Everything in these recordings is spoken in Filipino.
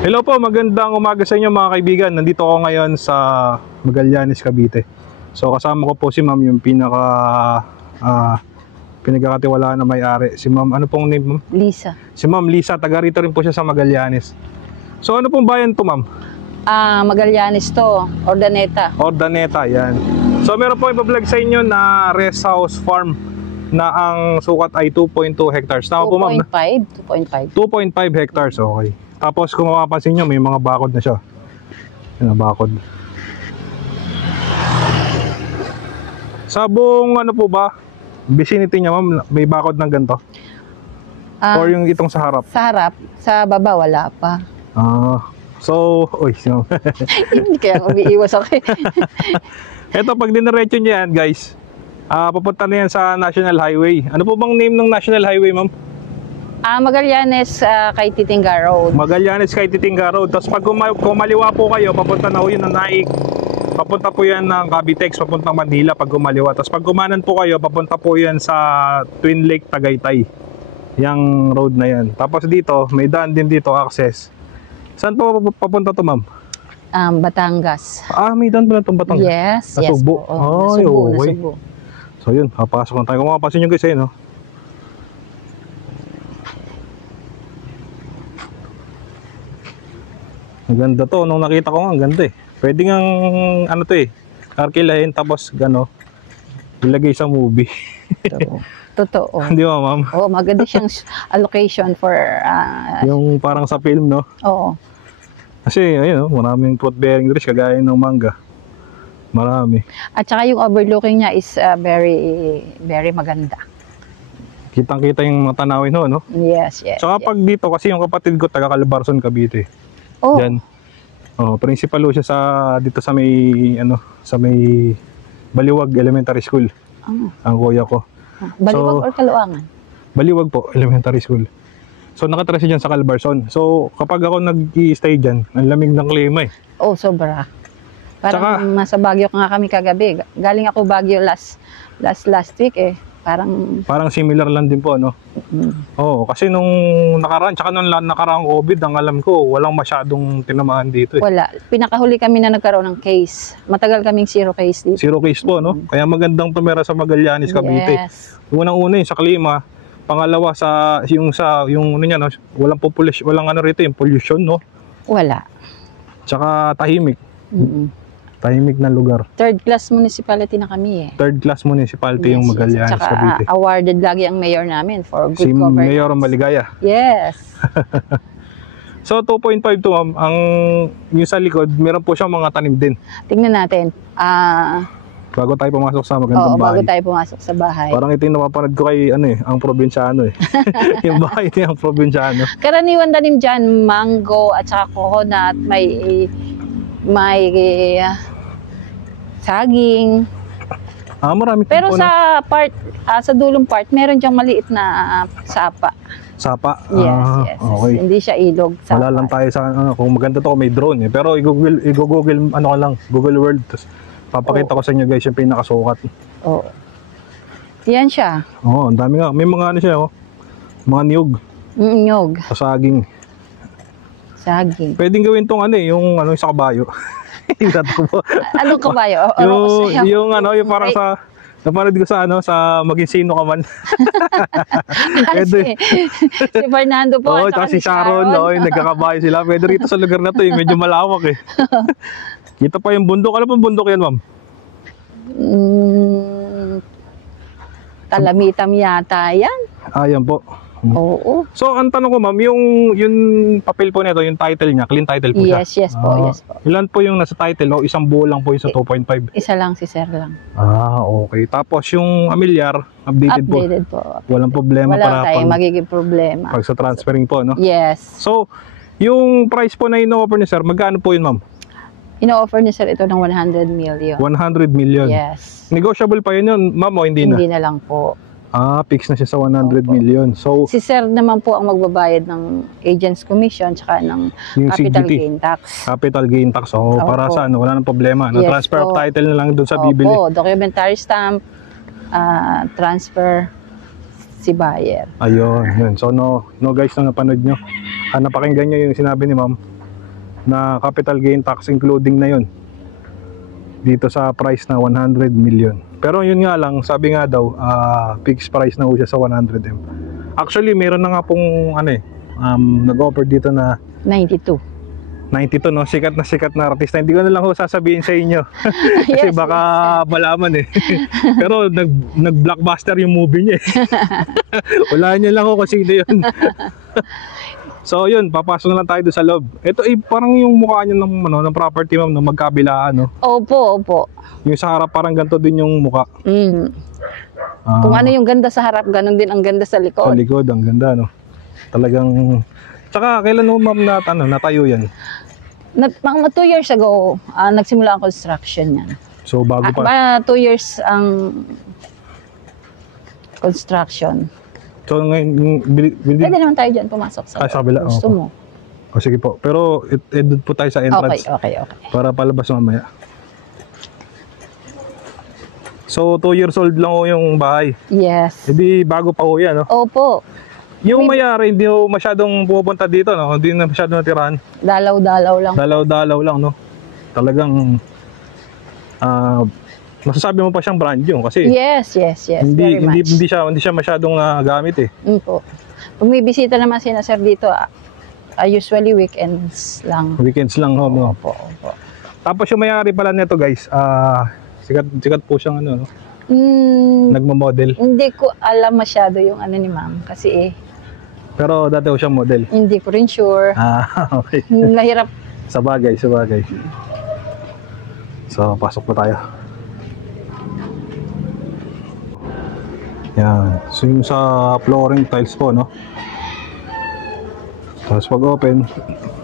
Hello po, magandang umaga sa inyo mga kaibigan. Nandito ako ngayon sa Magallanes, Cavite. So kasama ko po si ma'am, yung pinagkakatiwalaan na may-ari. Si ma'am, ano pong name ma'am? Lisa. Si ma'am Lisa, taga rito rin po siya sa Magallanes. So ano pong bayan to ma'am? Magallanes to, Ordaneta. Ordaneta, yan. So meron po ipa-vlog sa inyo na rest house farm na ang sukat ay 2.2 hectares. Tama po ma'am? 2.5. 2.5 hectares, okay. Tapos kung mapapansin nyo, may mga bakod na siya. Yan ang bakod. Sa buong ano po ba, vicinity niya ma'am, may bakod ng ganito? Or yung itong sa harap? Sa harap, sa baba wala pa. So, uy, Hindi kaya umiiwas ako eh. Ito, pag diniretso niya yan guys, papunta na yan sa National Highway. Ano po bang name ng National Highway ma'am? Magallanes kay Titingga Road. Magallanes kay Titingga Road. Tapos pag kumaliwa po kayo, papunta na po yun ng Naik. Papunta po yan ng Cavitex, papunta Manila pag kumaliwa. Tapos pag kumanan po kayo, papunta po yan sa Twin Lake, Tagaytay. Yang road na yan. Tapos dito, may daan din dito, access. Saan po papunta to ma'am? Batangas. May daan pala itong Batangas? Yes, Nasubo. yes. Nasubo. So yun, papasok na tayo. Kung mapapansin nyo guys, ayun no? Ang ganda to, nung nakita ko nga, ang ganda eh. Pwede nga, ano to eh, karkilahin tapos gano, ilagay sa movie. Totoo. Hindi ba ma'am? Oo, maganda siyang allocation for... yung parang sa film, no? Oo. Kasi, ayun, maraming fruit bearing trees, kagaya ng mangga. Marami. At saka yung overlooking niya is very, very maganda. Kitang-kita yung mga tanawin ho, no? Yes, yes. Saka pag dito, kasi yung kapatid ko, taga Calabarzon, Cavite. Oh. Yan. Principal ho siya dito sa may, sa may Baliwag Elementary School. Ang kuya ko. Baliwag or Kaluangan? Baliwag po, Elementary School. So nakatira siya dyan sa Calabarzon. So kapag ako nag-i-stay dyan, ang lamig ng klima eh. Oh, sobra. Parang nasa Baguio nga kami kagabi. Galing ako Baguio last week eh. Parang similar lang din po, no? Oo, kasi nung nakaraan, tsaka nung nakaraang COVID, ang alam ko, walang masyadong tinamaan dito eh. Wala. Pinakahuli kami na nagkaroon ng case. Matagal kaming zero case dito. Zero case po, no? Kaya magandang tumira sa Magallanes, Cavite. Yes. Unang-una yung sa klima. Pangalawa yung ano niya, no? Walang population, walang ano rito, yung pollution, no? Wala. Tsaka tahimik. Tahimik na lugar. Third class municipality na kami eh. Third class municipality yung Magallanes, Cavite. Tsaka awarded lagi ang mayor namin for good governance. Si Mayor Maligaya. Yes. So 2.5 to ma'am, yung sa likod, meron po siyang mga tanim din. Tingnan natin. Bago tayo pumasok sa magandang bahay. Bago tayo pumasok sa bahay. Parang ito yung napapanood ko kay ang probinsyano eh. Yung bahay niya ang probinsyano. Karaniwan tanim dyan, mango at saka coconut, may saging. Marami pero sa dulong part, meron diyang maliit na sapa. Sapa? Yes. Okay. Hindi siya ilog. Wala lang tayo sa, kung maganda to, may drone eh. Pero i-google, Google World. Tapos papakita ko sa inyo guys yung pinakasukat. Oo. Yan siya. Ang dami nga. May mga siya, mga niyog. Niyog. Sa saging. Pwedeng gawin tong yung sa kabayo. Anong kabayo? Yung parang sa napanood ko sa Maging Sino Ka Man. si Fernando po. At si Sharon. Nagkakabayo sila. Pwede rito sa lugar na to medyo malawak eh. Kita pa yung bundok. Ano pong bundok yan ma'am? Talamitam yata yan. Yan po. Oo. So, ang tanong ko ma'am, yung papel po nito, yung title niya, clean title po siya? Yes po. Ilan po yung nasa title o isang buo lang po yung sa 2.5? Isa lang, si sir lang. Okay. Tapos yung amilyar, updated po. Walang problema Wala tayong magiging problema. Pag sa transferring po, no? Yes. So, yung price po na ino-offer ni sir, magkano po yun ma'am? Ino-offer ni sir ito ng 100 million. 100 million? Yes. Negotiable pa yun ma'am o hindi na? Hindi na lang po. Fix na siya sa 100 million. So, Si sir naman po ang magbabayad ng agent's commission tsaka ng yung capital CGT, gain tax. capital gain tax. So, para Opo. sa ano, wala nang problema. Yes Na-transfer of po. title na lang doon sa bibili. Opo, documentary stamp, transfer si buyer. Ayun, yun. So, no guys, na napanood nyo. Napakinggan nyo yung sinabi ni ma'am na capital gain tax including na yun dito sa price na 100 million. Pero yun nga lang, sabi nga daw, fixed price na ho siya sa 100M. Actually, meron na nga pong nag-offer dito na 92. 92, no? Sikat na artista. Hindi ko na lang ho sasabihin sa inyo. Kasi Yes, baka malaman eh. Pero nag-blockbuster yung movie niya eh. Wala niya lang ho kung sino yun. So yun, papasok na lang tayo doon sa loob. Ito parang yung mukha niya ng property ma'am, no? Magkabilaan, no? Opo. Yung sa harap parang ganito din yung mukha. Kung ano yung ganda sa harap, ganun din ang ganda sa Sa likod. likod, ang ganda, no? Talagang... Tsaka kailan mo ma'am natayo yan? Mga 2 years ago, nagsimula ang construction niyan. So bago pa. 2 years ang construction. So ngayon, Pwede naman tayo dyan pumasok sa sa kabila. gusto mo. O sige po. Pero edit po tayo sa entrance. Okay. Para palabas mamaya. So 2 years old lang ho yung bahay. Yes. Hindi bago pa ho yan, no? Opo. Yung may-ari hindi ho masyadong pupunta dito, no? Hindi na masyadong natirahan. Dalaw-dalaw lang. Dalaw-dalaw lang, no? Talagang masasabi mo pa siyang brand new kasi Yes. Very much. hindi siya masyadong nagamit eh. Po. Pag may bisita naman sina sir dito, usually weekends lang. Weekends lang ho, no? Opo. Tapos yung may-ari pala nito, guys, sikat po siyang ano, no? Nagmo-model. Hindi ko alam masyado yung ano ni ma'am kasi Pero dati ho siyang model. hindi ko rin sure. Okay. Nahirap. Sa bagay. So, pasok po tayo. Yan. So, yung sa flooring tiles po, no? Tapos pag open,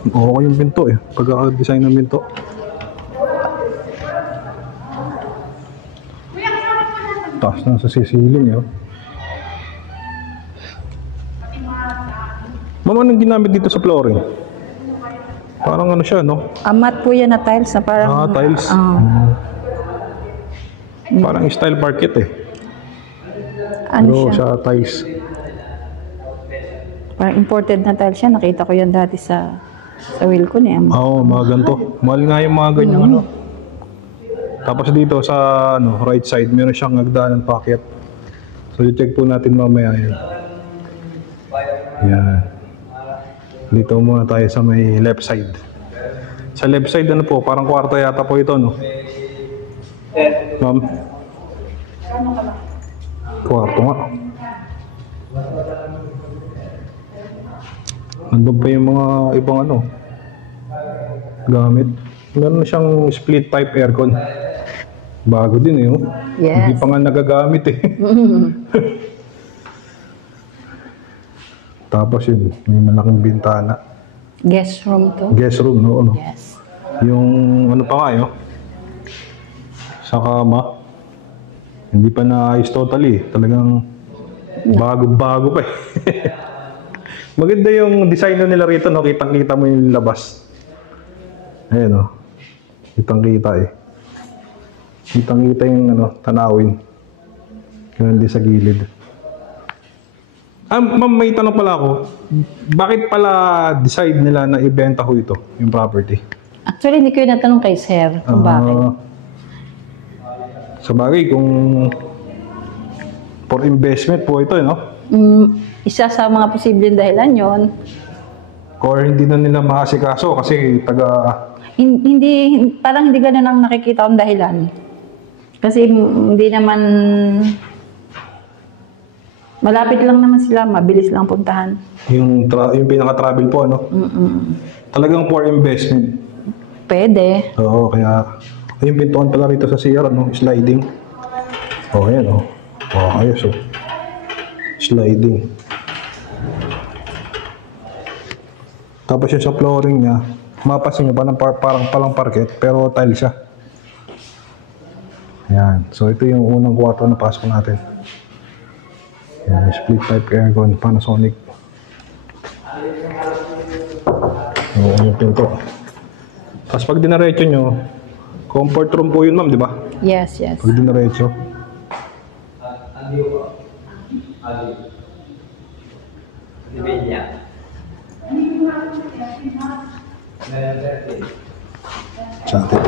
okay yung pinto eh. Pagkaka-design ng pinto. Taas na sa sisiling eh. Mama, anong ginamit dito sa flooring? Parang ano siya, no? Amat po yan na tiles na parang... Tiles. Parang style parquet eh. Ano Pero siya? siya tiles. Parang imported na tiles siya. Nakita ko yan dati sa Wilcon eh. Oo, mga ganito. Mahal nga yung mga ganyan ano. Tapos dito sa right side, meron siyang hagdanan packet. So, i-check po natin mamaya yan. Yan. Dito muna tayo sa may left side. Sa left side, ano po, parang kwarto yata po ito, no? Ma'am? Kwarto nga. Nandun pa yung mga ibang ano, gamit. Meron na siyang split type aircon. Bago din eh, oh. Yes. Hindi pa nga nagagamit eh. Tapos yun, may malaking bintana. Guest room to? Guest room, no? Ano? Yes. Yung ano pa nga yun, sa kama. Hindi pa naayos totally. Talagang bago-bago pa eh. Maganda yung design nila rito, no? Kitang-kita mo yung labas. Ayan, no? Kitang-kita eh. Kitang-kita yung ano, tanawin. Ganun din sa gilid. Ma'am, may tanong pala ako. Bakit pala decide nila na ibenta ho ito, yung property? Actually, hindi ko yung natanong kay sir kung bakit. Sa bagay, kung for investment po ito, no? Isa sa mga posibleng dahilan yon. Or hindi na nila maasikaso kasi Hindi, parang hindi ganun ang nakikita kong dahilan. Kasi hindi naman, malapit lang naman sila, mabilis lang puntahan. yung pinaka-travel po, ano? Talagang for investment. Pwede. Oo, kaya yung pintuan pala rito sa CR, no? Sliding. Ayan, ayos, sliding. Tapos yung sa flooring niya, mapasin nyo, parang palang parquet, pero tile siya. Ayan. So, ito yung unang kwarto na pasok natin. May split type aircon, Panasonic. Oo, yung pinto. Tapos pag dinaretso nyo, comfort room po yun, ma'am, di ba? Yes, yes. Pag dinaretso. Sa atin.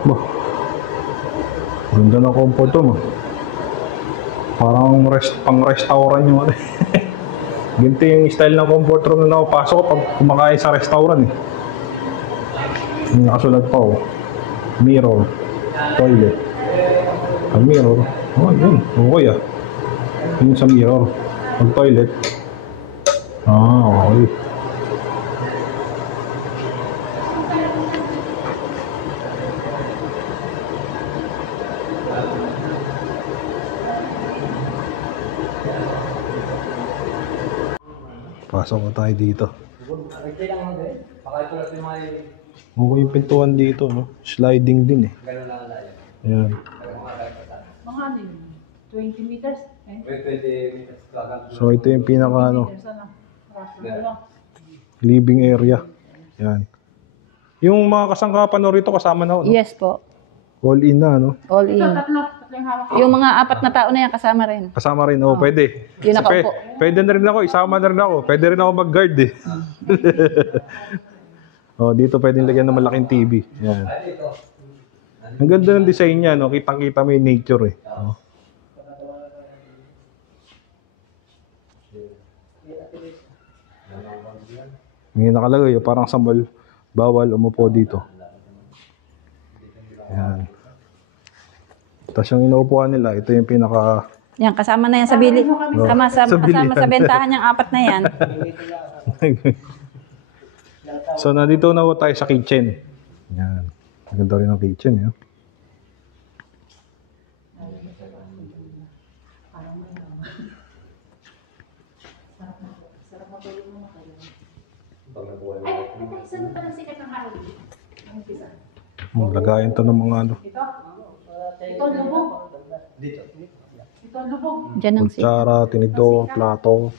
Bah, ganda ng comfort room, ah. Parang pang-restaurant yung ano. Ganito yung style ng comfort room na nakapasok ko pag kumakain sa restaurant eh. Yung nakasulat pa oh. Mirror, toilet. Ang mirror, oh yun, okay ah. Yun sa mirror. Pag toilet, okay. Pasok na tayo dito. Okay yung pintuan dito, no? Sliding din eh. Ayan. Mga 20 meters? So ito yung pinaka living area. Ayan. Yung mga kasangkapan no, rito kasama na, no? Yes po. All in na, no? All in. Yung mga 4 na tao na yan kasama rin. Kasama rin, oh, pwede. Yung nakaupo. Pwede na rin ako, isama na rin ako. Pwede rin ako mag-guard eh. Oh, dito pwedeng lagyan ng malaking TV. Yan. Ang ganda ng design niya, no? Kitang-kita mo yung nature eh. Oh. May nakalagay, parang sa mall, bawal umupo dito. Yan. Tapos yung inuupuan nila, ito yung pinaka... Yan, kasama na yan sa bili. Kasama sa bentahan yung 4 na yan. So, nandito na po tayo sa kitchen. Yan. Maganda rin ang kitchen, yun. Lagayin to ng mga ano. Diyan ang si. Kutsara, tinidor, plato.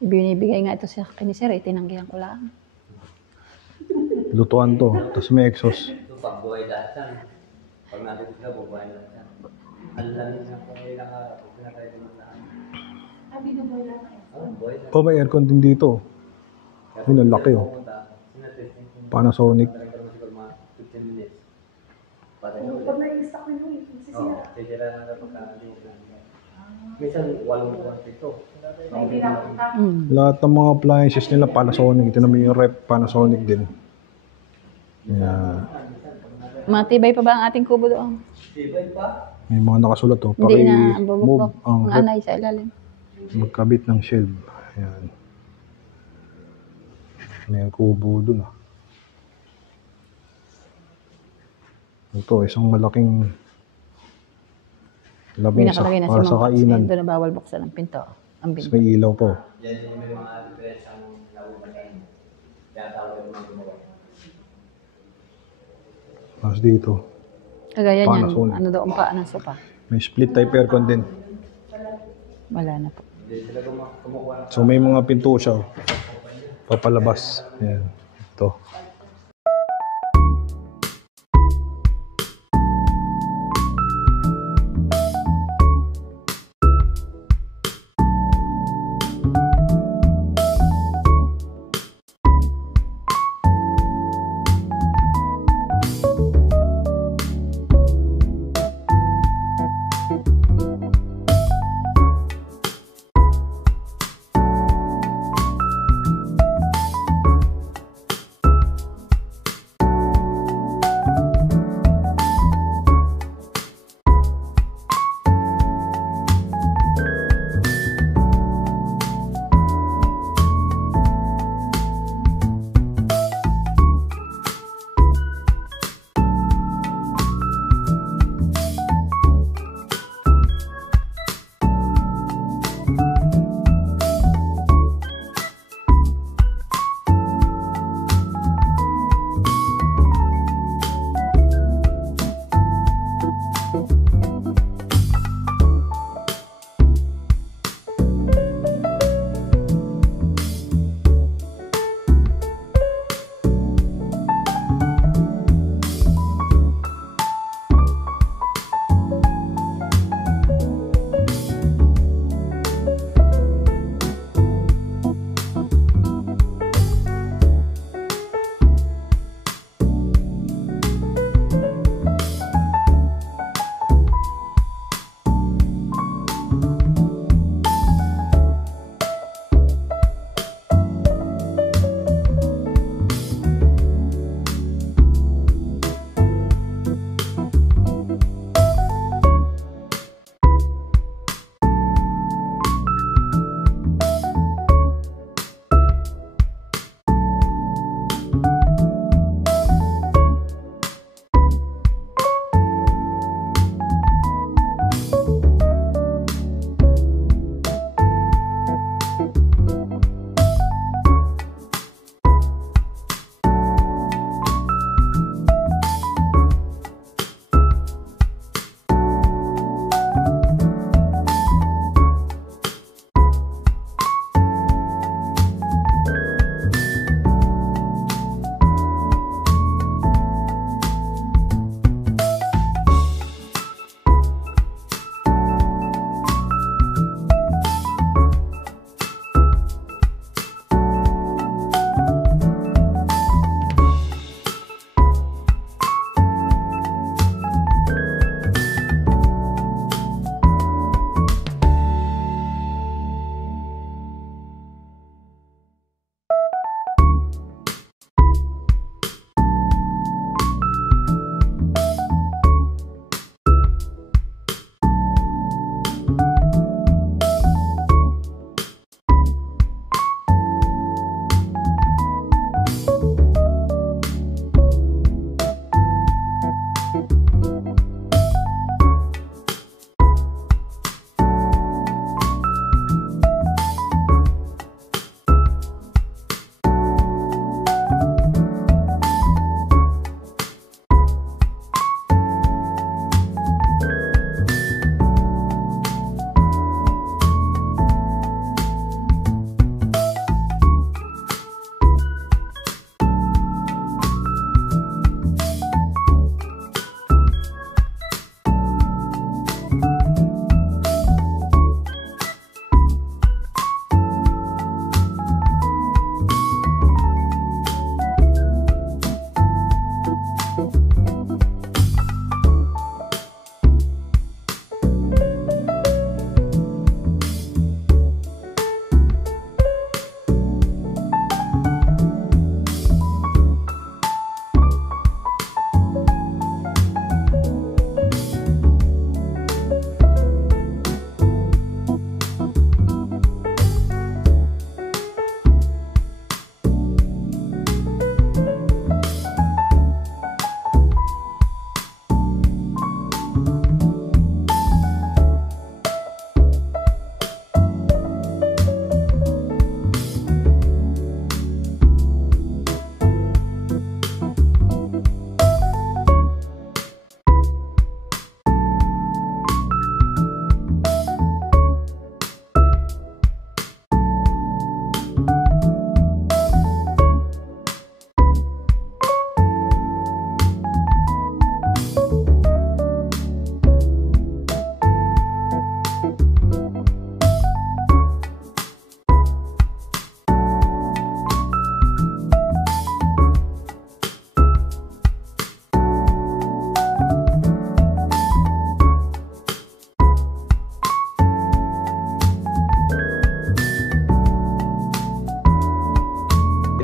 Binibigay nga ito sa akin ni Sir, tinanggihan ko lang. Lutuan to. Tapos may exhaust. Ito pagbuhay lahat yan. Pag natin sila, bubuhay lahat yan. Alanin na kung ilang araw, kung pinatay din mo lahat. Buhay lahat. Oh, may aircon din dito. Yun, ang laki oh. Panasonic. Siguro mga 15 minutes. Patay na ulit. Pag na-instack na yun, oo, titira na na pagkakalit na. Minsan, 8 buwan ito. Lahat ng mga appliances nila Panasonic. Ito naman yung rep Panasonic din. Yeah. Matibay pa ba ang ating kubo doon? Tibay pa? May mga nakasulat oh. Hindi na ang Move bubukbok. ang Ang rep. anay sa ilalim. Magkabit ng shelf. Ayan. May kubo dun ah. Ito, isang malaking May lamesa nakalagay na para si sa Ma'am kainan. Doon na bawal buksan ang pinto. Ang Tapos pinto. may ilaw po. Yan yung may mga diferensya ang nabubuhay. Kaya tawag yung mga gumawa. Tapos dito, Kagaya niyan, Panasonic. ano daw ang paa ng sopa. may split type aircon din. Wala na po. Hindi sila kumukuha ng So may mga pinto siya. Oh. Papalabas. Ayan. Ito.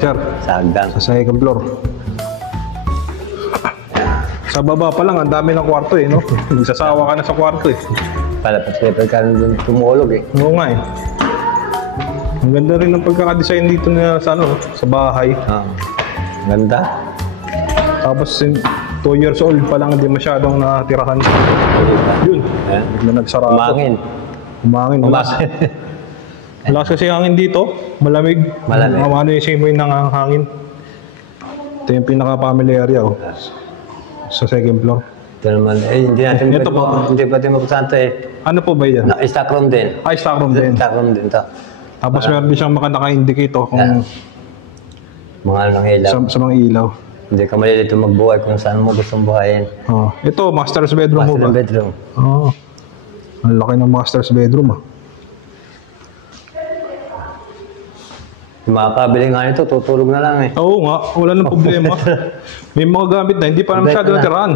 sir. Sa hagdan. Sa second floor. Sa baba pa lang, ang dami ng kwarto eh, no? Sasawa ka na sa kwarto eh. Palapat-lapat ka rin doon tumulog eh. Oo nga eh. Ang ganda rin ng pagkakadesign dito na sa ano, sa bahay. Ganda. Tapos 2 years old pa lang, hindi masyadong natirahan. Yun. Bigla nagsara. Umangin. Umangin. Umangin. Malakas kasi hangin dito. Malamig. Malamig. Ano yung simoy ng hangin. Ito yung pinaka-family area oh. Sa second floor. Ito naman, hindi natin Ito po. hindi pwede mapusanto eh. Ano po ba yan? Stock room din. Stock room din. Stock room din to. Tapos meron din siyang naka-indicate oh, kung Mga ano ng ilaw. sa mga ilaw. Hindi ka malilito magbuhay kung saan mo gustong buhayin. Oh. Ito, master's bedroom mo Master ba? bedroom. Oo. Ang laki ng master's bedroom ah. Yung mga kabili nga nito, tutulog na lang eh. Oo nga, wala nang problema. May mga gamit na, hindi pa na masyado natirahan.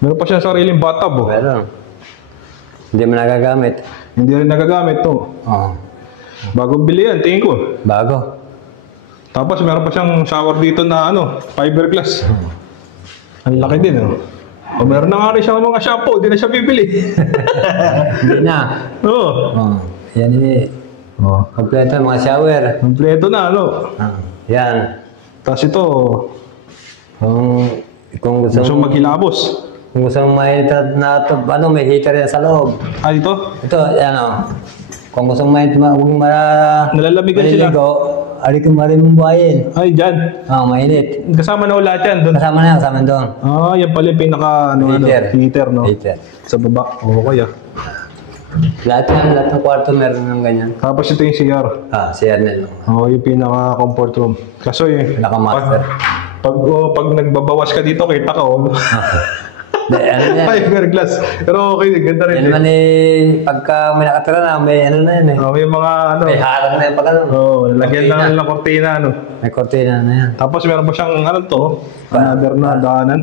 Meron pa siya sariling bathtub oh. Pero, hindi mo nagagamit. Hindi rin nagagamit to. Oo. Bagong bili yan, tingin ko. Bago. Tapos meron pa siyang shower dito na ano, fiberglass. Ang laki din oh. O meron na nga rin siyang mga shampoo, hindi na siya bibili. Hindi na. Oo. Oo. Yan eh. Oh. Kompleto mga shower. Kompleto na ano. Yan. Tapos ito, Kung gusto gusto mo, maghilabos. kung gusto mo mainit na ito, ano, may heater yan sa loob. Ah, dito? Ito, yan o. Kung gusto mo mainit, huwag Nalalamigan sila. Alikin mo rin mong buhayin. Ay, dyan. Mainit. Kasama na ulit yan doon. Kasama doon. Ah, yan pala yung pinaka heater, no? Heater. Sa baba. Okay ah. Lahat ng kwarto meron ng ganyan. Tapos ito yung CR. Si Ernel. Oo, yung pinaka comfort room. Kaso yung Pinaka-master. pag nagbabawas ka dito, kita ka oh. Ano yan? Fiberglass. Pero okay, ganda rin. Yan naman pagka may nakatira na, may ano na yan eh. May mga ano. May harang na yan pag ano. Lagyan lang ng kortina ano. May kortina na yan. Tapos meron pa siyang ano to, another na daanan.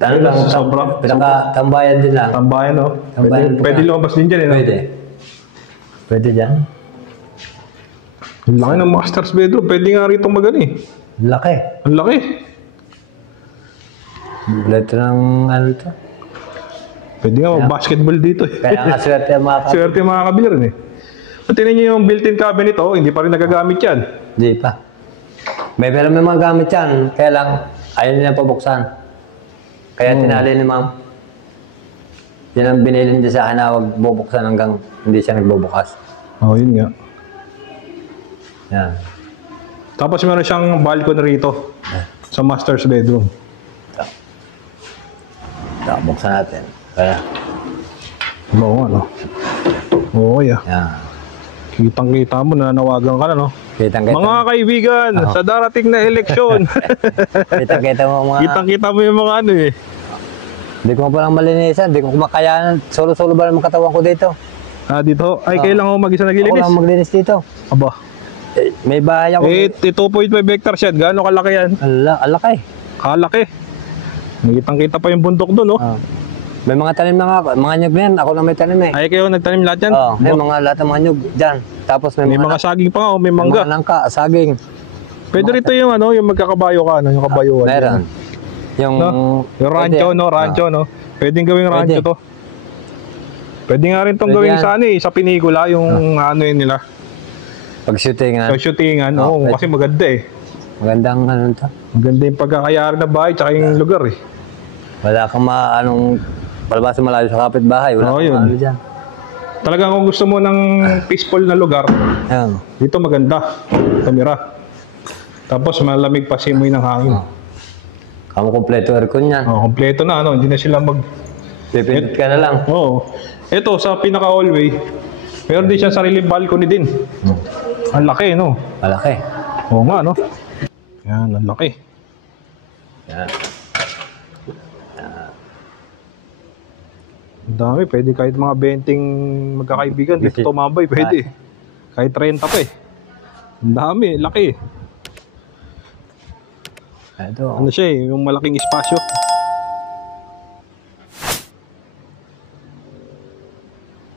Ano lang, Sobra. pinaka-tambayan din lang. Tambayan no. Tambayan Pwede lumabas din dyan eh. No? Pwede. Pwede dyan. Ang laki ng master's bedroom. Pwede nga rito magani. Laki. Ang laki. Ito ng ano ito. Pwede nga mag-basketball dito eh. Kaya nga swerte ang mga Swerte yung mga kabila rin eh. At tinan nyo yung built-in cabinet oh, hindi pa rin nagagamit yan. Di pa. May mga gamit yan. Kaya lang, ayaw nila pabuksan. Kaya tinali ni ma'am. Yan ang binilin niya sa akin na huwag bubuksan hanggang hindi siya nagbubukas. Oh, yun nga. Yan. Tapos meron siyang balcony rito sa master's bedroom. Ito, buksan natin. Kaya, Oo nga no. Oo ya. yan. Kitang-kita mo, nanawagan ka na no. Kitang-kita Mga kaibigan, sa darating na eleksyon. Kitang-kita mo mga... Kitang-kita mo yung mga ano eh. Hindi ko palang malinisan. Hindi ko kumakayanan. Solo-solo ba naman katawan ko dito? Ah, dito. Ay, kailangan ko mag-isa Ako naglilinis. lang maglinis dito. Aba. May bahay ako. 2.5 hectares yan. Gaano kalaki yan? Alakay. Kalaki. Kitang-kita pa yung bundok doon, no? May mga tanim na nga, mga nyug na yan. Ako lang may tanim eh. Ay, kayo nagtanim lahat yan? Oo, may mga lahat ng mga nyug dyan. Tapos May mga saging pa nga, oh, may may mangga. mga nangka, saging. Pwede rito yung ano, yung magkakabayo ka, no? Yung kabayuan. Meron. Yung, No? Yung rancho, pwede. no? Rancho, no? Pwedeng gawing rancho Pwede. to. Pwede nga rin tong Pwede gawing yan. sa ano eh, sa pinikula, yung ano yun nila. Pag-shooting na. Sa shootingan, oo, pwede. kasi maganda eh. Magandang ano to. Maganda yung pagkakayari ng bahay, tsaka yung lugar eh. Wala kang palabas malayo sa kapitbahay. Wala Oo, kang yun. ano dyan. Talagang kung gusto mo ng peaceful na lugar, Ayun. dito maganda, kamera. Tapos malamig pa simoy ng hangin. Kamu kompleto aircon yan. Oh, kompleto na ano, hindi na sila mag... Pipindot ka na lang. Oo. Ito, sa pinaka-hallway, meron din siya sariling balcony din. Ang laki, no? Malaki. Oo nga, no? Yan, ang laki. Yan. Ang dami, pwede kahit mga 20 magkakaibigan, dito tumambay, pwede. Kahit 30 pa eh. Ang dami, laki. Ito. Ano siya eh, yung malaking espasyo.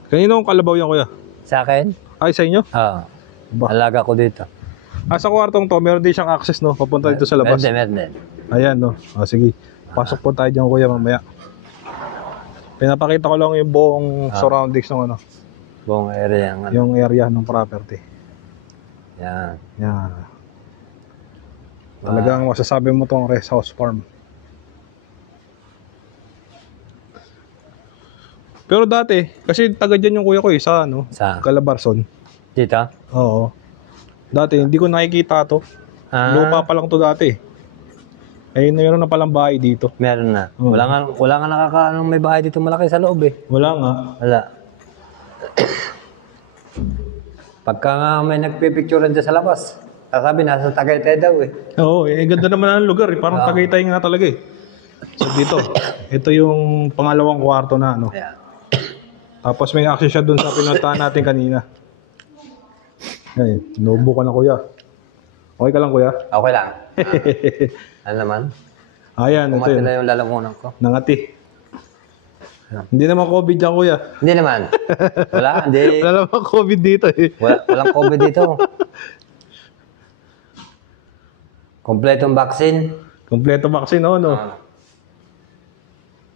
Kanino ang kalabaw yan, kuya? Sa akin? Ay, sa inyo? Oo. Ba? Alaga ko dito. Sa kwartong to, meron din siyang access, no? Papunta dito sa labas. Meron din. Ayan, no? Sige. Pasok po tayo dyan, kuya, mamaya. Pinapakita ko lang yung buong surroundings ng ano, Buong area yung ano. yung area ng property. Yan. Yan. Talagang masasabi mo tong rest house farm. Pero dati, kasi taga dyan yung kuya ko sa ano, Sa? Calabarzon. Dito? Oo. Dati, hindi ko nakikita to. Lupa pa lang to dati. Meron na palang bahay dito. Meron na. Wala nga nakakaanong may bahay dito malaki sa loob eh. Wala nga. Wala. Pagka nga may nagpipicturean dyan sa labas, sasabi nasa Tagaytay daw eh. Oo, ganda naman ng lugar eh. Parang Tagaytay nga talaga eh. So dito, ito yung pangalawang kwarto na ano. Yeah. Tapos may access siya dun sa pinuntahan natin kanina. Ay, nubo ka na kuya. Okay ka lang kuya? Okay lang. Ano naman? Ayan, ito Kumati yun. na yung lalamunan ko. Nangati. Hindi naman COVID dyan kuya. Hindi naman. Wala, hindi. Wala naman COVID dito eh. Walang COVID dito. Kompletong vaccine. Kompleto vaccine, no?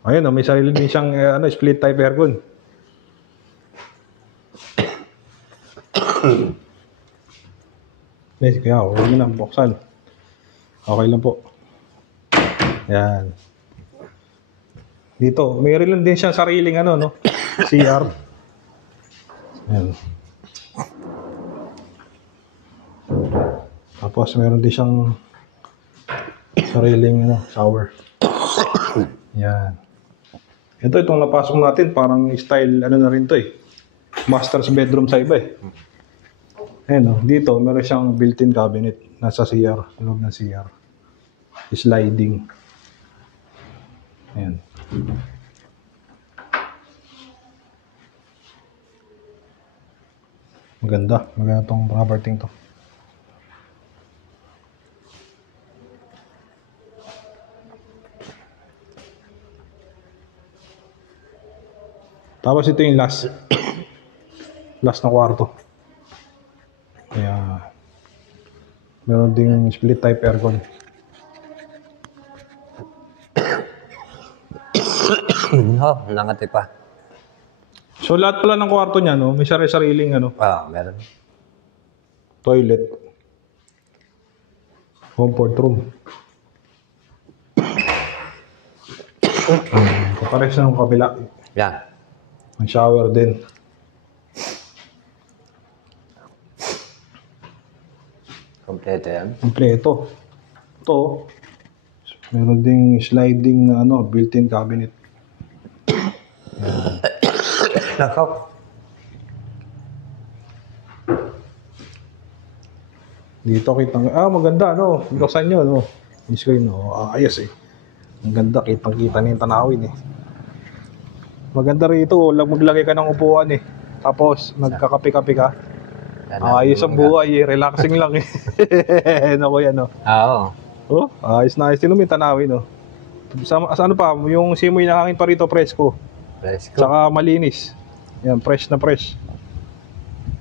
Ayun, may sarili din siyang split type aircon. Kaya huwag mo na buksan. Okay lang po. Yan. Dito, mayroon lang din siyang sariling CR. Yan. Tapos mayroon din siyang sariling shower. Yan. Itong napasok natin, parang style na rin to eh. Master's bedroom sa iba eh. Ayan dito meron siyang built-in cabinet nasa CR, loob ng CR. Sliding. Ayan. Maganda tong property to. Tapos ito yung last na kwarto. Kaya meron ding split type aircon. Nangati pa. So lahat pala ng kwarto niya may sariling Meron. toilet. Comfort room. Kapares na ng kabila. Yan. May shower din. Kompleto yan. Kompleto. Ito, meron ding sliding na built-in cabinet. Nakaw. Dito kitang, maganda buksan nyo yung screen ayos eh. Ang ganda, kitang-kita na yung tanawin eh. Maganda rito, maglagay ka ng upuan eh. Tapos magkakape-kape ka. Ayos ang buhay eh, relaxing lang eh. Naku yan Oo. Ayos na ayos din yung tanawin Sa pa, yung simoy na hangin pa rito presko. Presko. Saka malinis. Yan, fresh na fresh.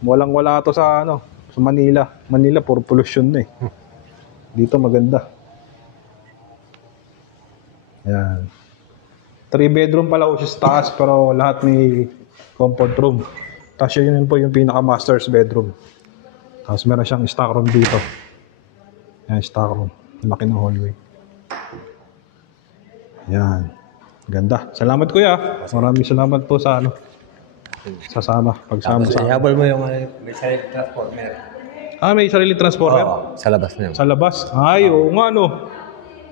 Walang-wala to sa sa Manila. Manila puro pollution na eh. Dito maganda. Yan. 3 bedroom pala siya sa taas pero lahat may comfort room. Tapos yun po yung pinaka-master's bedroom. Tapos meron siyang stock room dito. Yan, stock room. Laki ng hallway. Yan. Ganda. Salamat kuya. Maraming salamat po sa pagsama Tapos sa ihabol mo yung may sarili transport meron. may sarili transporter? Oo, sa labas na yun. Sa labas? Ay, oo nga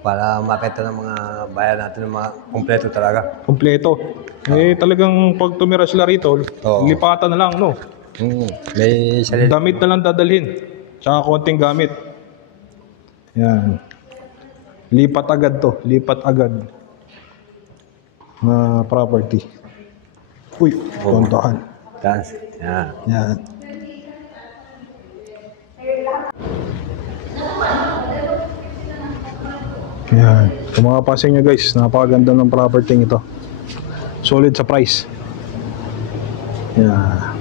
Para makita ng mga bayan natin ng mga kompleto talaga. Kompleto. Talagang pag tumira sila rito, lipatan na lang, May sarili. Damit na lang dadalhin. Tsaka konting gamit. Yan. Lipat agad to. Lipat agad. Na property. Uy, kontahan. Tapos, yan. Yan. Yan. Kung makapansin nyo guys, napakaganda ng property ito. Solid sa price. Yan.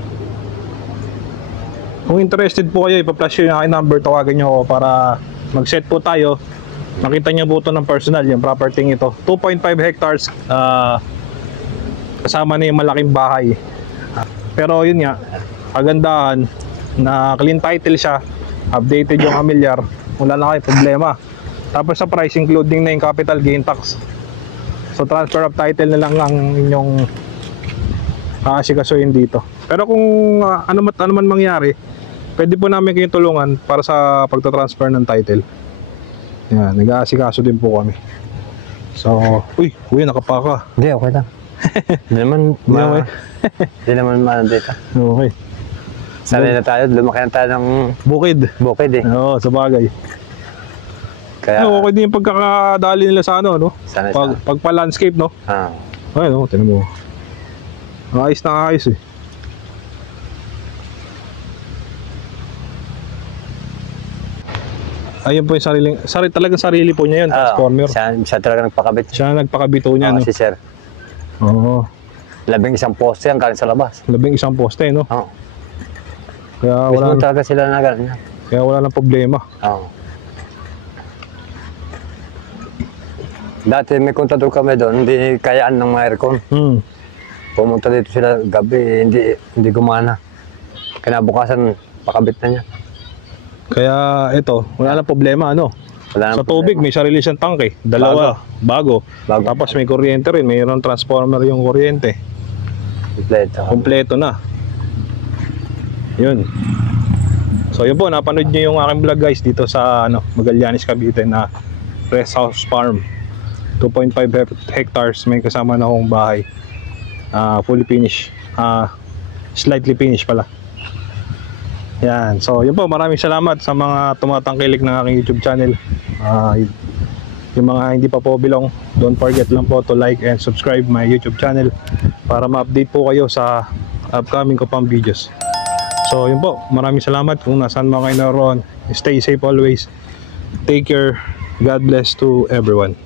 Kung interested po kayo, ipa-flash yung aking number, tawagan nyo ako para mag-set po tayo. Nakita nyo po ito ng personal, yung property ito. 2.5 hectares, kasama na yung malaking bahay. Pero yun nga, kagandahan na clean title siya, updated yung amilyar, wala na kayo problema. Tapos sa price, including na yung capital gain tax. So transfer of title na lang ang inyong aasikasuhin dito. Pero kung ano man mangyari, pwede po namin kayong tulungan para sa pagta-transfer ng title. Yan, nag-aasikaso din po kami. So, uy, nakapaka. Hindi, okay lang. Hindi naman, hindi naman dito. Okay. Sanay na tayo, lumaki na tayo ng Bukid. bukid eh. Oo, sa bagay. Kaya, Okay din yung pagkakadali nila sa ano, no? sanay Pag pa-landscape, no? Ay, no, tinan mo. Ayos na ayos eh. Ayun po yung talagang sarili po niya yun, transformer. Siya talaga nagpakabit. Siya nagpakabito niya, no? Si sir. Oo. 11 poste yan galing sa labas. 11 poste, no? Oo. Kaya Mismo wala, talaga sila na ganyan. kaya wala nang problema. Oo. Dati may kontador kami doon, hindi kayaan ng mga aircon. Pumunta dito sila gabi, hindi gumana. Kinabukasan, pakabit na niya. Kaya ito, wala nang problema, ano? Wala Sa tubig, may sarili siyang tangke. Dalawa, bago. Tapos may kuryente rin, mayroong transformer yung kuryente. Kompleto. Kompleto na. Yun. So yun po, napanood nyo yung aking vlog guys dito sa Magallanes, Cavite na Rest House Farm. 2.5 hectares, may kasama na akong bahay. Fully finished. Slightly finished pala. Yan. So yun po, maraming salamat sa mga tumatangkilik ng aking YouTube channel. Yung mga hindi pa po belong, don't forget lang po to like and subscribe my YouTube channel para ma-update po kayo sa upcoming ko pang videos. So yun po, maraming salamat kung nasaan mga kayo naroon. Stay safe always. Take care. God bless to everyone.